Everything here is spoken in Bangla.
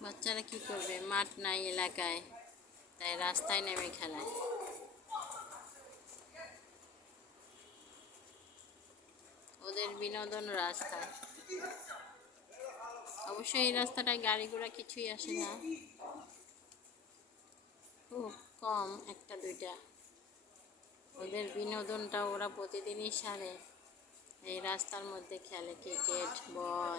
বাচ্চারা কি করবে? মাঠ নাই, এলাকায়। তাই রাস্তায় নেমে খেলায়। ওদের বিনোদন রাস্তায় অবশ্যই এই রাস্তাটায় গাড়ি ঘোড়া কিছুই আসে না। খুব কম একটা, দুইটা। ওদের বিনোদনটা ওরা প্রতিদিনই সারে। এই রাস্তার মধ্যে খেলে, ক্রিকেট, বল।